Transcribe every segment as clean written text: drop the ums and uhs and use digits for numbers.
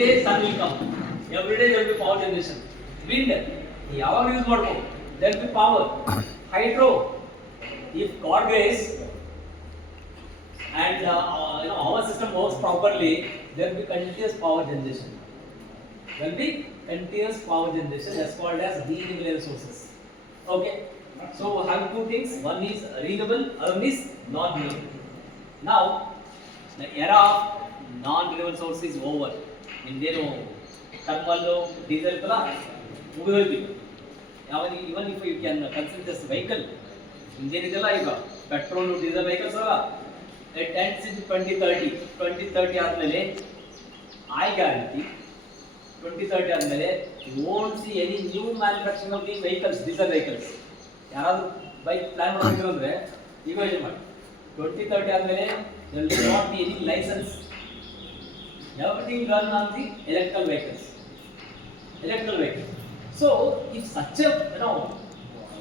day sun will come. Every day there will be power generation. Wind, ಯಾವಾಗ use ಮಾಡ್ಬೋದು. There will be power. Hydro, if God grace and our system works properly, there will be continuous power generation. There will be continuous power generation. That's called as renewable sources. Okay. So have two things. One is renewable, other is non-renewable. Now the era of non-renewable source is over. Indeno thermal, diesel kala ಮುಗಿದೋಯ್ತು. Even if you can consider this vehicle, ಇಂದೇನಿದೆಲ್ಲ ಈಗ petrol diesel vehicles ಅಲ್ಲ, it ends in 2030 ಆದ್ಮೇಲೆ I guarantee 2030 ಆದ್ಮೇಲೆ you won't see any new manufacturing of the vehicles, diesel vehicles. ಯಾರಾದ್ರೂ bike plan ಮಾಡಿದ್ರು ಅಂದ್ರೆ ಈಗ ಯೋಚನೆ ಮಾಡಿ 2030 ಆದ್ಮೇಲೆ there will not be any license. Everything run on the electrical vehicles. So if such a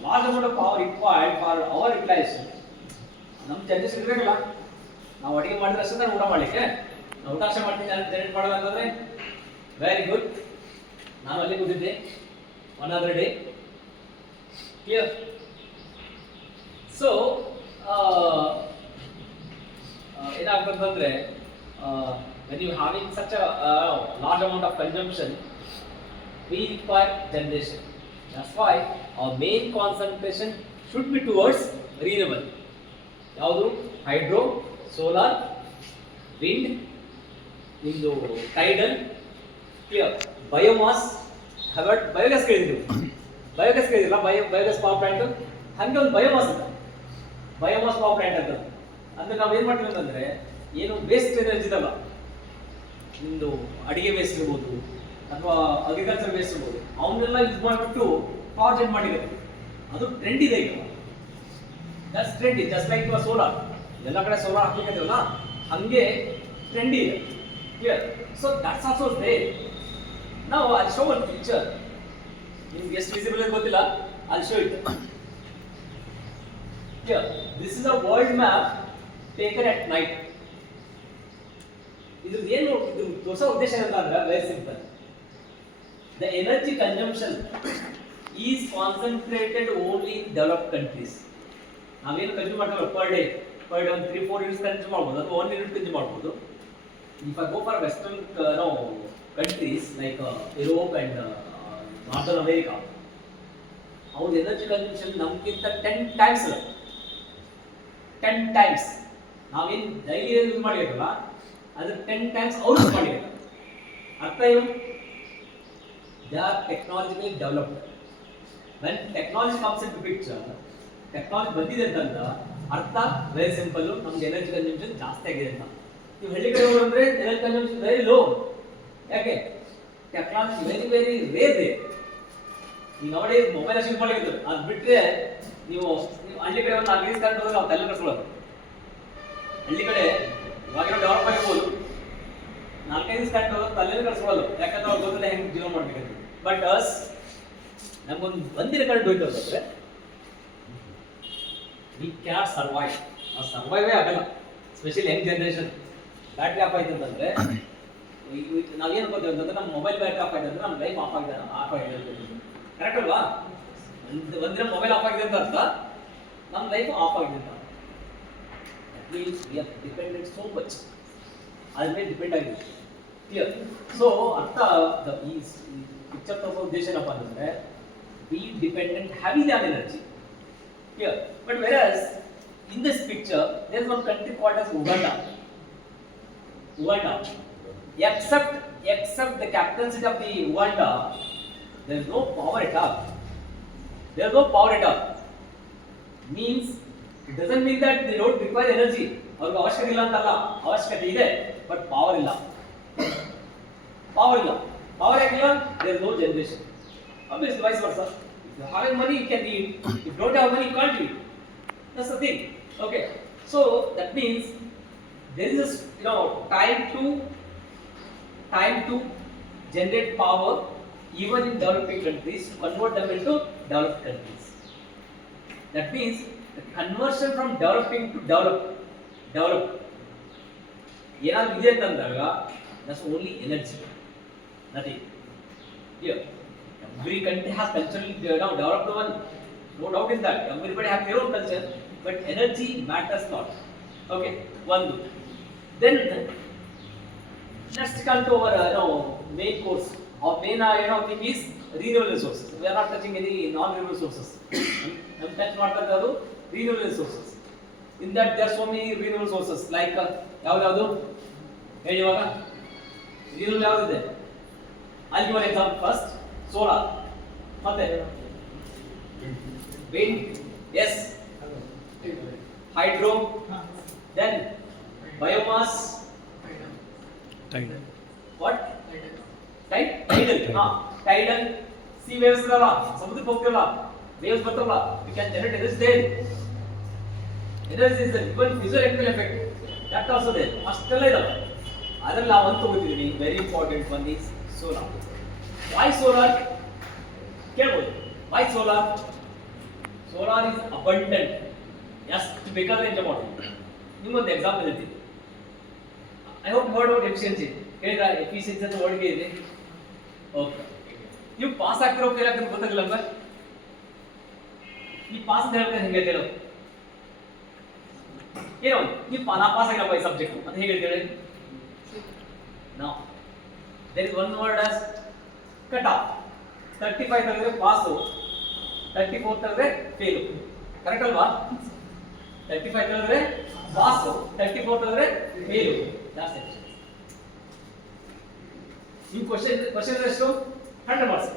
large amount of power required for our utilization, ನಮ್ಮ generation ಇರಬೇಕಲ್ಲ. ನಾವು ಅಡಿಗೆ ಮಾಡಿದ್ರೆ ಅಷ್ಟೇ ನಾನು ಊಟ ಮಾಡಲಿಕ್ಕೆ, ನಾವು ಊಟ ಅಷ್ಟೇ ಮಾಡ್ತೀನಿ, ನಾನು ಜನರೇಟ್ ಮಾಡೋದು ಅಂತಂದ್ರೆ ವೆರಿ ಗುಡ್. ನಾನು ಅಲ್ಲಿ ಕೂತಿದ್ದೆ one other day clear. So ಏನಾಗ್ತದಂದ್ರೆ when you having such a large amount of consumption, we require generation. That's why our main concentration should be towards renewable. ಯಾವುದು ಹೈಡ್ರೋ, ಸೋಲಾರ್, ವಿಂಡ್, ಇಂದು tidal, clear, biomass. Biogas ಕೇಳಿದ್ರು, biogas ಕೇಳಿದಿಲ್ಲ, biogas power plant. ಹಂಗೆ ಒಂದು biomass ಅಂತ, biomass power plant ಅಂತ. ಅಂದ್ರೆ ನಾವು ಏನು ಮಾಡ್ತೀವಿ ಅಂತಂದ್ರೆ, ಏನು ವೇಸ್ಟ್ ಎನರ್ಜಿ ಇದಲ್ಲ, ನಿಮ್ಮದು ಅಡಿಗೆ ವೇಸ್ಟ್ ಇರ್ಬೋದು ಅಥವಾ ಅಗ್ರಿಕಲ್ಚರ್ ವೇಸ್ಟ್ ಇರ್ಬೋದು, ಅವನ್ನೆಲ್ಲ ಯೂಸ್ ಮಾಡಿಬಿಟ್ಟು ಪವರ್ ಜನರೇಟ್ ಮಾಡಿರೋದು. ಅದು ಟ್ರೆಂಡ್ ಇದೆ ಈಗ. That's trend. Just like solar, ಎಲ್ಲ ಕಡೆ ಸೋಲಾರ್ ಹಾಕ್ಲಿಕ್ಕಿದೆಯಲ್ಲ, ಹಂಗೆ ಟ್ರೆಂಡ್ ಇದೆ. Clear. So that's also there. ನಾವು ಅಲ್ಲಿ ಶೋ ಒಂದು ಪಿಕ್ಚರ್, ನಿಮ್ಗೆ ಎಷ್ಟು ವಿಸಿಬಲ್ ಇದೆ ಗೊತ್ತಿಲ್ಲ, ಅಲ್ಲಿ show it. Clear. This is a world map taken at night. ಇದು ಏನು ಇದು ತೋರಿಸೋ ಉದ್ದೇಶ ಏನಂತಂದ್ರೆ very simple. The energy consumption is concentrated only in developed countries. ನಾವೇನು ಕನ್ಸ್ಯೂಮ್ ಮಾಡ್ತೀವಿ per day ಒಂದು 3-4 ಯೂನಿಟ್ಸ್ ಕನ್ಸ್ಯೂಮ್ ಮಾಡ್ಬೋದು, ಅಥವಾ 1 ಯೂನಿಟ್ ಕನ್ಸ್ಯೂಮ್ ಮಾಡ್ಬೋದು. If I go for western countries like Europe and Northern America, ಅವ್ರ ಎನರ್ಜಿ ಕನ್ಸಂಪ್ಷನ್ ನಮಗಿಂತ 10 times ಇದೆ. 10 times. ನಾವೇನು ಡೈಲಿ ಯೂಸ್ ಮಾಡಿರಲ್ಲ, ಅದು 10 ಟೈಮ್ಸ್ ಅವ್ರು ಯೂಸ್ ಮಾಡಿರಲ್ಲ. ಅರ್ಥ ಏನು? They are technologically developed. When technology comes into picture, technology ಬಂದಿದೆ ಅಂತಂದ ಅರ್ಥ ವೆರಿ ಸಿಂಪಲ್, ನಮ್ಗೆ ಎನರ್ಜಿ ಕನ್ಸಂಪ್ಷನ್ ಜಾಸ್ತಿ ಆಗಿದೆ ಅಂತ. ನೀವು ಹಳ್ಳಿ ಕಡೆ ಹೋದ್ರೆ ಎನರ್ಜಿ ಕನ್ಸಂಪ್ಷನ್ ವೆರಿ ಲೋ. ಯಾಕೆ? ಟೆಕ್ನಾಲಜಿ ವೆರಿ ವೆರಿ ರೇರ್ ಇದೆ. ಈಗ ನೋಡಿ ಮೊಬೈಲ್ ಅಷ್ಟು ಯೂಸ್ ಮಾಡಿದ್ರು, ಅದು ಬಿಟ್ಟರೆ ನೀವು ಹಳ್ಳಿ ಕಡೆ ಒಂದು 4 ಕರೆಂಟ್ ಹೋದ್ರೆ ನಾವು ತಲೆ ಕಟ್ಕೊಳ್ಳೋದು. ಹಳ್ಳಿ ಕಡೆ ಇವಾಗ ಡೆವಲಪ್ ಆಗಿರ್ಬೋದು, 4-5 ಕರೆಂಟ್ ಹೋದ್ರೆ ತಲೆ ಕಟ್ಕೊಳ್ಳೋದು. ಯಾಕಂದ್ರೆ ಅವ್ರು ಗೊತ್ತಿಲ್ಲ ಹೆಂಗೆ ಜೀವನ ಮಾಡ್ಬೇಕಂತ. ಬಟ್ ಅಸ್ ನಮ್ಗೊಂದು ಒಂದಿನ ಕರೆಂಟ್ ಹೋಯ್ತು ಅಂತಂದ್ರೆ ವಿ ಕ್ಯಾನ್ ಸರ್ವೈವ್. ನಾವು ಸರ್ವೈವೇ ಆಗಲ್ಲ, specially Young generation. Battery of ಆಯ್ತು ಅಂತಂದ್ರೆ ನಾವೇನು ಅನ್ಕೋತೀವಿ ಅಂತಂದ್ರೆ ನಮ್ಮ ಮೊಬೈಲ್ ಬ್ಯಾಟ್ರಿ ಆಫ್ ಆಯ್ತು ಅಂದ್ರೆ ನಮ್ಮ ಲೈಫ್ ಆಫ್ ಆಗಿದೆ. ಕರೆಕ್ಟ್ ಅಲ್ವಾ? ಒಂದಿನ ಮೊಬೈಲ್ ಆಫ್ ಆಗಿದೆ ಅಂತ ಅರ್ಥ ನಮ್ಮ ಲೈಫ್ ಆಫ್ ಆಗಿದೆ ಅಂತ. That means we are dependent so much, ಅದ್ರ ಮೇಲೆ ಡಿಪೆಂಡ್ ಆಗಿದೆ. ಕ್ಲಿಯರ್. ಸೊ ಅರ್ಥ ಈ ಪಿಕ್ಚರ್ ತೋರಿಸೋ ಉದ್ದೇಶ ಏನಪ್ಪ ಅಂತಂದ್ರೆ we dependent heavily on energy. Clear. But versus in this picture there is one country called as Uganda. Except the capital city of the Uganda, there is no power at all. Means it doesn't mean that they don't require energy. ಅವ್ರಿಗೆ ಅವಶ್ಯಕತೆ ಇಲ್ಲ ಅಂತಲ್ಲ, ಅವಶ್ಯಕತೆ ಇದೆ, but power ಇಲ್ಲ. Power ಯಾಕಿಲ್ಲ? there is no generation. Obviously vice versa. If you have money you can eat, if you don't have money you can't eat. That's the thing. Okay. So that means there is a time to generate power even in developing countries, convert them into developed countries. That means the conversion from developing to develop ಏನಾದ್ರು ಇದೆ ಅಂತಂದಾಗ that's only energy. Nothing. Here, every country has culturally developed one. No doubt in that. Everybody have their own culture, but energy matters not. Okay, one. Then let's come to our main course. Our main thing is renewable resources. We are not touching any non-renewable sources. We touch what renewable resources. In that there are so many renewable sources like ಯಾವ್ದು ಹೇಳಿ ಇವಾಗ renewable ಯಾವ್ದಿದೆ. I'll give an example first. Solar. ಮತ್ತೆ wind, yes. Hydro, then biomass, tidal. what? Tidal. Tidal. Sea waves ಇರಲ್ಲ, ಸಮುದ್ರಕ್ಕೆ ಹೋಗ್ತಿರಲ್ಲ, waves ಬರ್ತಾರಲ್ಲ, we can generate energy there. Energy is there. Even physical effect, that also there. ಅಷ್ಟೆಲ್ಲ ಇದಾವೆ. ಅದ್ರಲ್ಲಿ ನಾವು ಒಂದು ತಗೋತಿದೀವಿ. Very important one is solar. Why solar? ಕೇಳ್ಬೋದು. Why solar? Solar is abundant. ಎಷ್ಟು ಬೇಕಾದ್ರೆ ಎಂಜಾಯ್ ಮಾಡ್ತೀವಿ. ನಿಮ್ಗೊಂದು ಎಕ್ಸಾಂಪಲ್ ಹೇಳ್ತೀನಿ. I hope word out efficiency ಹೇಳಿದ್ರ ಎಫಿಷಿಯನ್ಸಿ ಅಂತ ವರ್ಡ್ಗೆ ಇದೆ. ಓಕೆ, ನೀವು ಪಾಸ್ ಆಗ್ತಿರೋ ಫೇಲ್ ಆಗ್ತಿರೋ ಗೊತ್ತಾಗಲ್ಲ ಅಲ್ವಾ? ಈ ಪಾಸ್ ಅಂತ ಹೇಳ್ತಾರೆ ಹೆಂಗೆ ಹೇಳ್ತೇವೆ ಏನೋ ನೀವು ನಾ ಪಾಸ್ ಆಗಿಲ್ಲಪ್ಪ ಈ ಸಬ್ಜೆಕ್ಟ್ ಅಂತ ಹೇಗೆ ಹೇಳ್ತೇವೆ ನಾವು. There is one word as cut off. 35 ತೆಗೆದ್ರೆ ಪಾಸು, 34 ತೆಗೆದ್ರೆ ಫೇಲು. ಕರೆಕ್ಟ್ ಅಲ್ವಾ? 35 ತೆಗೆದ್ರೆ ಪಾಸು, 34 ತೆಗೆದ್ರೆ ಫೇಲು. That's it. ಈ ಕ್ವಶನ್ ಎಷ್ಟು 100 ಮಾರ್ಕ್ಸ್.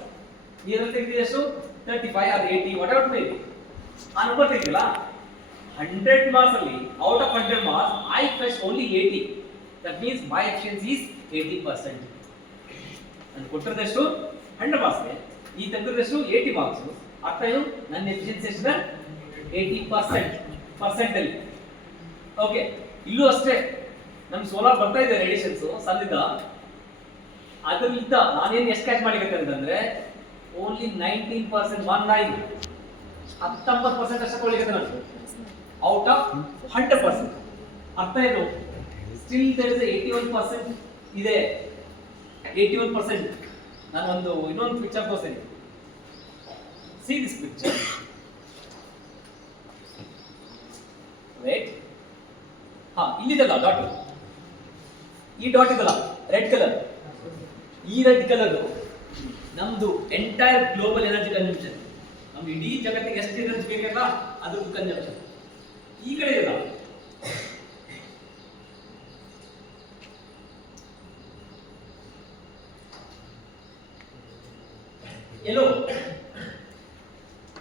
ನೀರಲ್ಲಿ ತೆಗೆದಿದೆ ಎಷ್ಟು 35 or 80 whatever may be. ಆ ನಂಬರ್ ತೆಗೆದಿಲ್ಲ 100 ಮಾರ್ಕ್ಸ್ ಅಲ್ಲಿ out of 100 marks I fetched only 80. That means my efficiency is 80%. ನಾನು ಕೊಟ್ಟಿರೋದೆಷ್ಟು 100 ಮಾರ್ಕ್ಸ್ಗೆ, ಈ ತೆಗೆದಿರೋದೆಷ್ಟು 80 ಮಾರ್ಕ್ಸ್. ಅರ್ಥ ಏನು? ನನ್ನ ಎಫಿಷಿಯನ್ಸಿ ಎಷ್ಟು 80% ಪರ್ಸೆಂಟಲ್ಲಿ. ಓಕೆ, ಇಲ್ಲೂ ಅಷ್ಟೇ ನಮ್ ಸೋಲಾರ್ ಬರ್ತಾ ಇದೆ ರೇಡಿಯೇಷನ್ಸ್ ಸದ್ಯದ. ಅದರಿಂದ ನಾನೇನು ಎಷ್ಟು ಕ್ಯಾಚ್ ಮಾಡಿಕತ್ತೆ ಅಂತಂದ್ರೆ ಓನ್ಲಿ 19%, 19% ಅಷ್ಟೇ ಕೊಡ್ಲಿಕ್ಕೆ ನಾನು ಔಟ್ ಆಫ್ 100%. ಅರ್ಥ ಏನು? ಸ್ಟಿಲ್ ದೇರ್ ಇಸ್ 81% ಇದೆ. 81%. ನಾನು ಒಂದು ಇನ್ನೊಂದು ಪಿಕ್ಚರ್ ತೋರಿಸ್ತೀನಿ. See this picture. ರೈಟ್? ಇಲ್ಲಿದಲ್ಲ ಡಾಟ್. ಈ ಡಾಟ್ ಇದಲ್ಲ ರೆಡ್ ಕಲರ್. ಈ ರೆಡ್ ಕಲರ್ ನಮ್ದು ಎಂಟೈರ್ ಗ್ಲೋಬಲ್ ಎನರ್ಜಿ ಕನ್ಸಂಪ್ಷನ್. ನಮ್ದು ಇಡೀ ಜಗತ್ತಿಗೆ ಎಷ್ಟು ಎನರ್ಜಿ ಬೇಕಲ್ಲ ಅದ್ರದ್ದು ಕನ್ಸಂಪ್ಷನ್. ಈ ಕಡೆ ಇಲ್ಲ.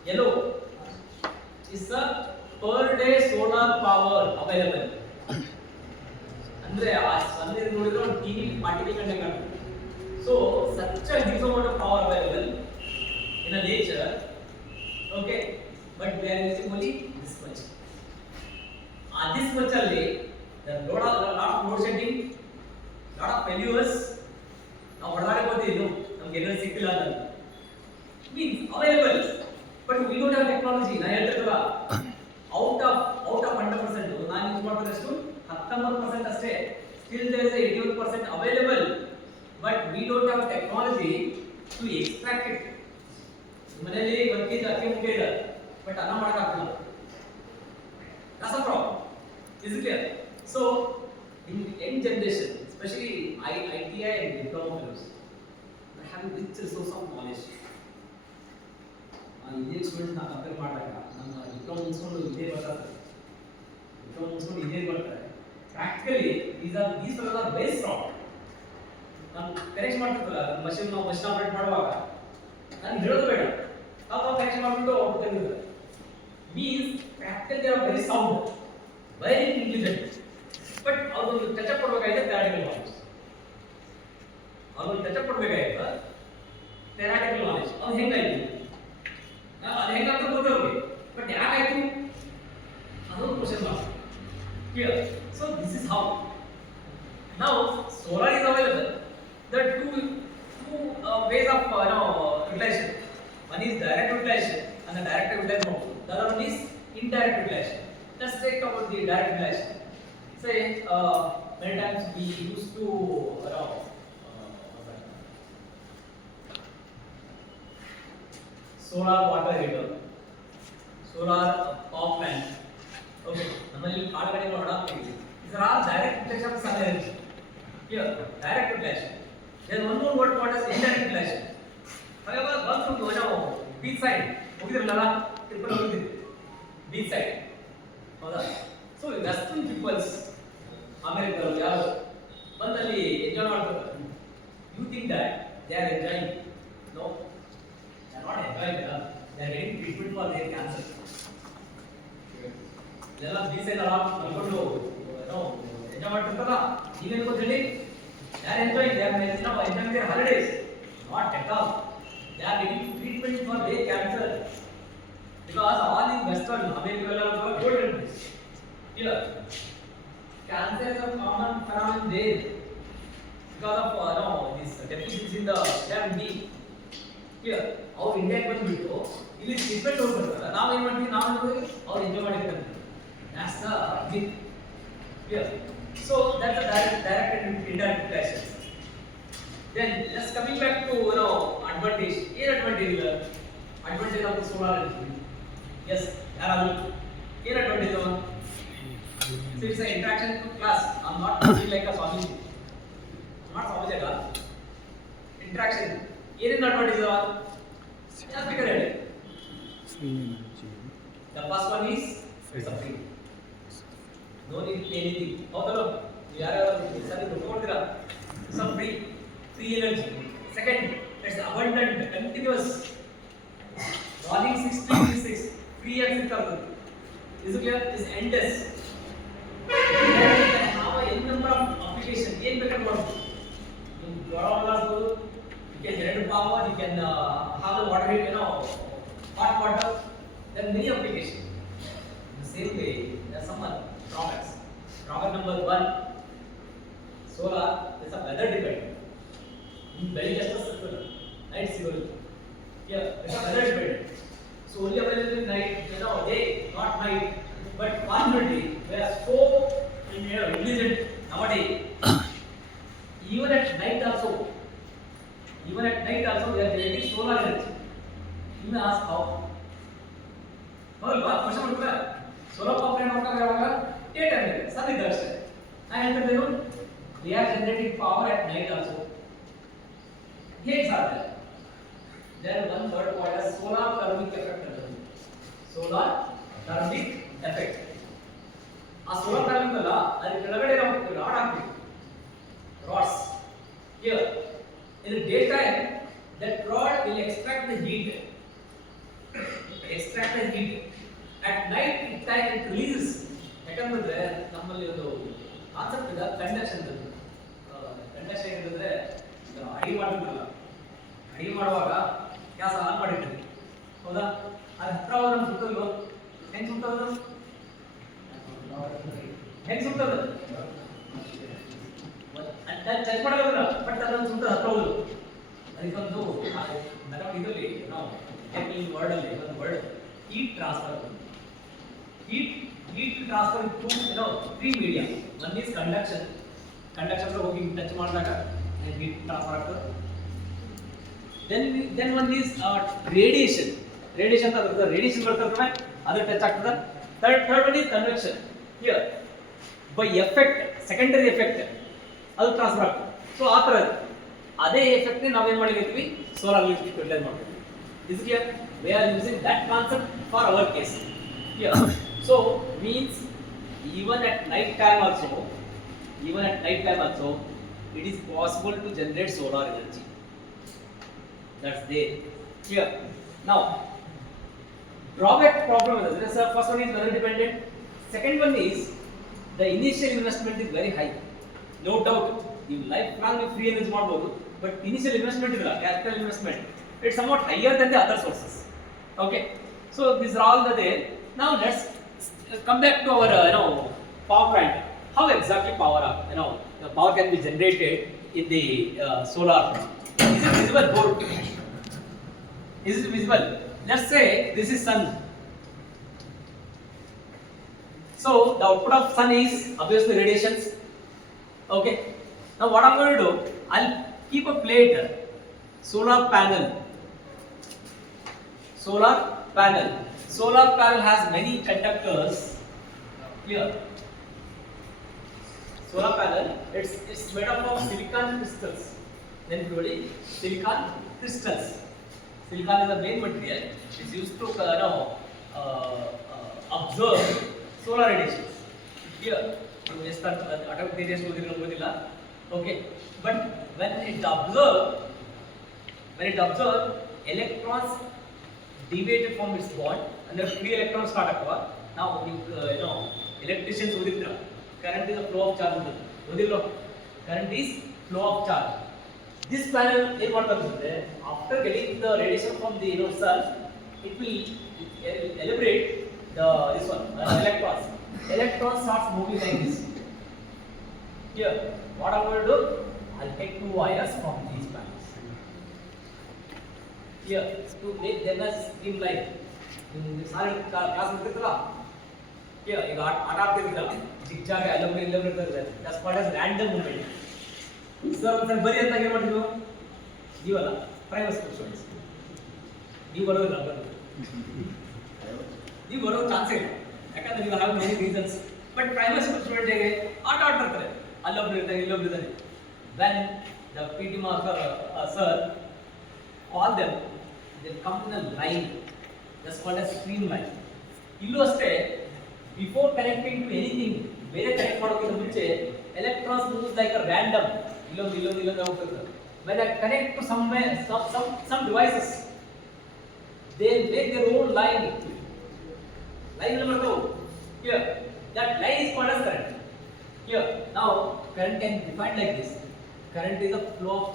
Yellow is the per day solar power available. ಅಂದ್ರೆ ಆ ಸನ್ನೆ ನೋಡಿದ್ರೆ ಒಂದು ಟಿವಿ ಪಾರ್ಟಿಕಲ್ ಕಂಡಂಗೆ ಕಾಣುತ್ತೆ. So such a huge amount of power available in a nature. Okay, but we are using only this much. This much ಅಲ್ಲಿ there lot of load shedding, lot of failures. ನಾವು ಹೊಡೆದಾಡಬಹುದು ಇನ್ನು ನಮ್ಗೆ energy ಸಿಕ್ಕಿಲ್ಲ ಅಂತ. Means available, but we don't have technology. ನಾ ಹೇಳ್ತಿರಲ್ಲ out of 100% ನಾನು use ಮಾಡ್ತಿರೋಷ್ಟು 19% ಅಷ್ಟೇ. Still there is 81% available, but we don't have technology to extract it. ಮನೆಯಲ್ಲಿ ಒಂದು ಕೆಜಿ ಅಕ್ಕಿ ಮುಖ್ಯ ಇದೆ, ಬಟ್ ಅನ್ನ ಮಾಡೋಕ್ಕಾಗಲ್ಲ. That's a problem. Is it clear? So in young generation, especially ITI and diploma fellows, they have a rich resource of knowledge. Indian students ನಾವು compare ಮಾಡಿದಾಗ ನಮ್ಮ ಡಿಪ್ಲೊಮಾ ಮುಗಿಸ್ಕೊಂಡು ಇದೇ ಬರ್ತಾರೆ, practically these are very strong. ನಾನು connect ಮಾಡ್ತಿರ್ತಾರ machine operate ಮಾಡುವಾಗ ನಾನು ಹೇಳೋದು ಬೇಡ, ನಾವು ಕನೆಕ್ಟ್ ಮಾಡಿಬಿಟ್ಟು ಅವ್ರು ತೆಗೆದಿದ್ದಾರೆ. Means practical they are very sound, very intelligent. But ಅವ್ರೊಂದು ಟಚ್ ಕೊಡ್ಬೇಕಾಗಿದೆ ಥಿಯರಿಟಿಕಲ್ ನಾಲೆಜ್. ಅವ್ರೊಂದು ಟಚ್ ಕೊಡ್ಬೇಕಾಗಿದೆ ಥಿಯರಿಟಿಕಲ್ ನಾಲೆಜ್. ಅದು ಹೆಂಗಾಯ್ತು ಅದು ಹೆಂಗಂತ ಗೊತ್ತಿರೋದು, ಬಟ್ ಯಾಕಾಯ್ತು ಅದೊಂದು question mark. Clear? So this is how. Now solar is available. There are two ways of utilization. One is direct utilization and the direct utilization mode. The other one is indirect utilization. Let's take about the direct utilization. Say many times we used to solar water heater, solar power plant. Okay, ನಮ್ಮಲ್ಲಿ ಕಾಳುಗಳಿಗೆ ನೋಡೋಣ. These are all direct reflection of sun energy. Here, direct reflection. Then one more word called as indirect reflection. However, one from beach side, ಹೋಗಿದ್ರಲ್ಲ triple ಹೋಗಿದ್ರಿ beach side. ಹೌದಾ? So western peoples ಅಮೆರಿಕದವರು ಯಾರು ಬಂದಲ್ಲಿ enjoy ಮಾಡ್ತಾರೆ. You think that they are enjoying? No, they are not enjoying. They are getting treatment for their cancer. ಎಲ್ಲ beach side ಅನ್ಕೊಂಡು enjoy ಮಾಡ್ತಿರ್ತಾರಲ್ಲ, ನೀವೇನು ಗೊತ್ತಿರಲಿ, they are enjoying. They are enjoying their holidays. Not at all. They are getting treatment for their cancer because all in western America are golden days. Here, cancer is a common phenomenon there because of this deficiency in the vitamin D. Here, our India ಬಂದ್ಬಿಟ್ಟು ಇಲ್ಲಿ treatment ಹೋಗ್ತಾರೆ. ನಾವೇನು ಮಾಡ್ತೀವಿ, ನಾವು ಅವ್ರು enjoy ಮಾಡಿರ್ತಾರೆ. That's the myth. Here, so that's the direct and indirect reflection. Then just coming back to advantage. What advantage is advantage of the solar energy? Yes, what advantage is? So it's an interaction class. I'm not feeling like a Swami. I'm not Swami at all. Interaction. What is advantage is? Just figure it. Free energy. The first one is it's a free. No need to pay anything. How the look? You are some free energy. Second, it's abundant, continuous. Rolling 6 free and is it clear? Is endless. It can have a number of applications. You can generate power, you can have the water heat, hot water. There are many applications. In the same way, there are some drawbacks. Drawback number 1, solar is a weather dependent. ಬೆಳಿಗ್ಗೆ ಅಷ್ಟು ಸಿಗ್ತದೆ, night ಸಿಗೋದು. It's a weather dependent. So only available in night, day, not night. But fortunately, we are so intelligent nowadays. Even at night also, we are generating solar energy. You may ask how? Well, what question ಮಾಡ್ತಾರೆ? Solar power plant ಮಾಡ್ತಾರೆ ಯಾವಾಗ? Day time ಇದೆ, sun ಇದೆ ಅಷ್ಟೇ. ನಾನು ಹೇಳ್ತಿದ್ದೇನು, we are generating power at night also. ಹೇಗೆ ಸಾಧ್ಯ? Then one word called as solar thermic effect. Solar thermic effect. ಆ solar thermic ಅಲ್ಲ, ಅದರ ಕೆಳಗಡೆ ನಾವು ರಾಡ್ ಹಾಕ್ತೀವಿ. Rods. Here, in the daytime, that rod will extract the heat. At night, it releases. ಯಾಕಂದ್ರೆ ನಮ್ಮಲ್ಲಿ ಒಂದು ಕಾನ್ಸೆಪ್ಟ್ ಇದೆ ಕಂಡಕ್ಷನ್. ಕಂಡಕ್ಷನ್ ಏನಂದ್ರೆ ಅಡಿಗೆ ಮಾಡುವಾಗ ಗ್ಯಾಸ್ ಆನ್ ಮಾಡಿರ್ತೀವಿ, ಹೌದಾ? ಅದು ಹತ್ರ ಹೋದ್ರೆ ನಮ್ಮ ಸುತ್ತಲು ಹೆಂಗೆ ಸುತ್ತದ? ಚೆಕ್ ಮಾಡೋದಿಲ್ಲ, ಬಟ್ ಅದೊಂದು ಸುತ್ತ ಹತ್ರ ಹೋದ್ರು. ಅದಕ್ಕೊಂದು ಇದರಲ್ಲಿ ನಾವು ವರ್ಡಲ್ಲಿ ಒಂದು word heat transfer. Heat transfer through 3 media. One is conduction. Conduction ಹೋಗಿ ಟಚ್ ಮಾಡಿದಾಗ heat transfer ಆಗ್ತದೆ. Then one is radiation. Radiation ಬರ್ತದೆ, ಅದು ಟಚ್ ಆಗ್ತದೆ. Third one is convection. Here by effect, secondary effect, ಅದು ಟ್ರಾನ್ಸ್ಫರ್ ಆಗ್ತದೆ. ಸೊ ಆ ಥರ ಅದೇ ಎಫೆಕ್ಟ್ ನಾವು ಏನು ಮಾಡಿರ್ತೀವಿ, ಸೋಲಾರ್ ಯೂಟಿಲೈಸ್ ಮಾಡ್ತೀವಿ. Is clear? We are using that concept for our case. Here. So means even at night time also, it is possible to generate solar energy. That's there. Here. Now, drawback problem is first one is weather dependent. Second one is the initial investment is very high. No doubt, you lifelong free energy ಮಾಡಬಹುದು, but initial investment is capital investment. It's somewhat higher than the other sources. Okay. So these are all there. Now let's come back to our power plant. How exactly the power can be generated in the solar? Is it visible board? Is it visible? Let's say this is sun. So the output of sun is obviously radiations. Okay. Now what I'm going to do, I'll keep a plate, solar panel. Solar panel. Solar panel has many conductors. Here. Solar panel, it's made up of silicon crystals. Then probably silicon crystals. Silicon is the main material. It's used to absorb solar radiations. Here, atomic radius okay. But when it absorbs, electrons deviated from its bond, and the free electrons start up. Now electricians current is a flow of charge. Current is flow of charge. This panel, after getting the radiation from the sun, it will elaborate this one electrons. Electrons starts moving like this. Here, what I'm going to do? I'll take 2 wires from these panels. Here, to make them as streamline. Sorry, class. Here, you got zigzag, that's called as random movement. Sir, one bari anta ಏನು ಮಾಡ್ತೀವಿ ನಾವು? ನೀವಲ್ಲ, primary school students. ನೀವು ಬರೋದಿಲ್ಲ ನೀವು ಬರೋ chance ಇಲ್ಲ, ಯಾಕಂದ್ರೆ ನೀವು have many reasons. But primary school student ಹೇಗೆ ಆಟ ಆಡ್ತಿರ್ತಾರೆ, ಅಲ್ಲೊಬ್ರು ಇರ್ತಾರೆ ಇಲ್ಲೊಬ್ರು ಇರ್ತಾರೆ. When the P T master sir call them, they come in a line, that's called a stream line. ಇಲ್ಲೂ ಅಷ್ಟೇ, ಬಿಫೋರ್ ಕನೆಕ್ಟಿಂಗ್ ಟು ಎನಿಥಿಂಗ್, ಬೇರೆ ಕನೆಕ್ಟ್ ಮಾಡೋಕ್ಕಿಂತ ಮುಂಚೆ electrons moves like a random. When I connect to somewhere, some devices, they make their own line. Line number 2. Here, that line is called as current. Here, now current can be defined like this. Current is a flow of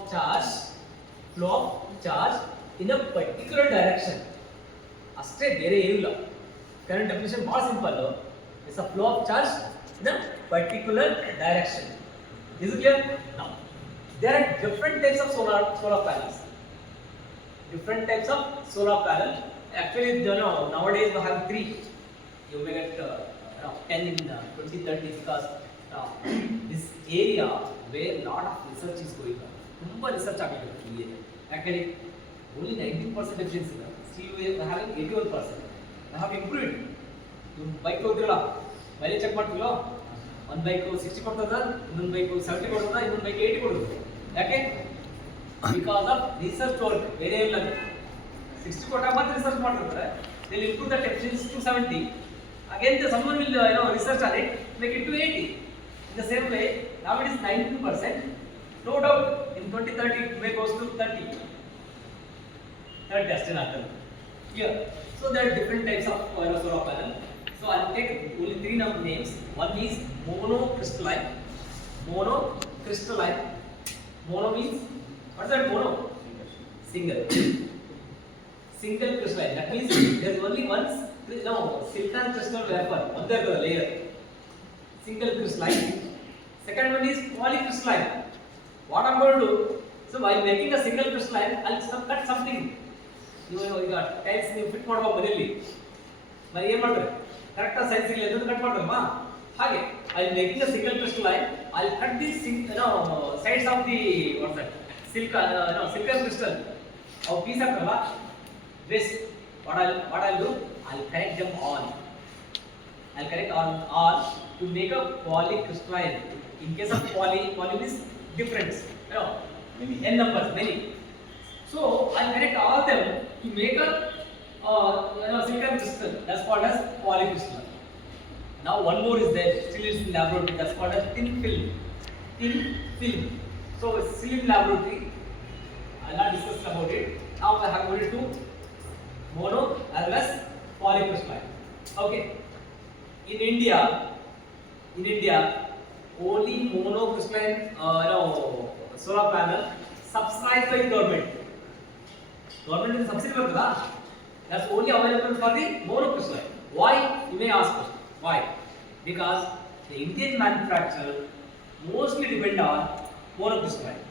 charge in a particular direction. Aste bere illa. Current definition more simple. It's a flow of charge in a particular direction. Is it clear? Now, there are different types of solar panels. Different types of solar panel. Actually, nowadays we have 3. You may get 10 in 2030 because this area where lot of research is going on. Tumba research agilide. Actually, only 19% efficiency. Still we are having 81%. I have improved. You bike ಹೋಗ್ತಿರಲ್ಲ, mileage check ಮಾಡ್ತಿಲ್ಲ, ಒಂದು bike 60 ಕೊಡ್ತದ, ಇನ್ನೊಂದು bike 70 ಕೊಡ್ತದ, ಇನ್ನೊಂದು bike 80 ಕೊಡ್ತದೆ. ಯಾಕೆ? Because of research work. ಬೇರೆ ಇಲ್ಲ, 60 ಕೊಟ್ಟಾಗ ಮತ್ತೆ ರಿಸರ್ಚ್ ಮಾಡ್ತಿರ್ತಾರೆ. They will improve that efficiency to 70. Again someone will research on it, make it to 80. In the same way, now it is 19%. No doubt in 2030 it may goes to 30. Third destination. Here, so there are different types of solar panel. So I'll take only 3 names. One is monocrystalline. Monocrystalline. Mono means, what's that mono? Single. Single crystalline. That means there's only one silicon crystal wafer on the layer. Single crystalline. Second one is polycrystalline. What I'm going to do? So while making a single crystalline, I'll cut something. You got tiles ನೀವು fit ಮಾಡಬೇಕು ಮನೆಯಲ್ಲಿ. మరి ಏನು ಮಾಡ್ತಾರೆ? Correct ಆಗಿ size ಇಲ್ಲ ಅಂತ cut ಮಾಡ್ತಾರಲ್ಲ. ಹಾಗೆ I making a single crystalline, I cut the sides of the what's that silicon crystal. ಅವು piece ಆಗ್ತಾರಲ್ಲ, this what I'll do, I'll connect them all. I'll connect all to make a polycrystalline. In case of poly means difference, many n numbers, many. So I'll connect all them to make a silicon crystal. That's called as polycrystalline. Now one more is there, still is in laboratory. That's called as thin film. So it's still in laboratory. I'll not discuss about it. Now I have only 2, mono as well as polycrystalline. Okay. In India, only monocrystalline solar panel subsidized by the government. Government is subsidy bardada. That's only available for the monocrystalline. Why? You may ask question. Why? Because the Indian manufacturer mostly depend on monocrystalline.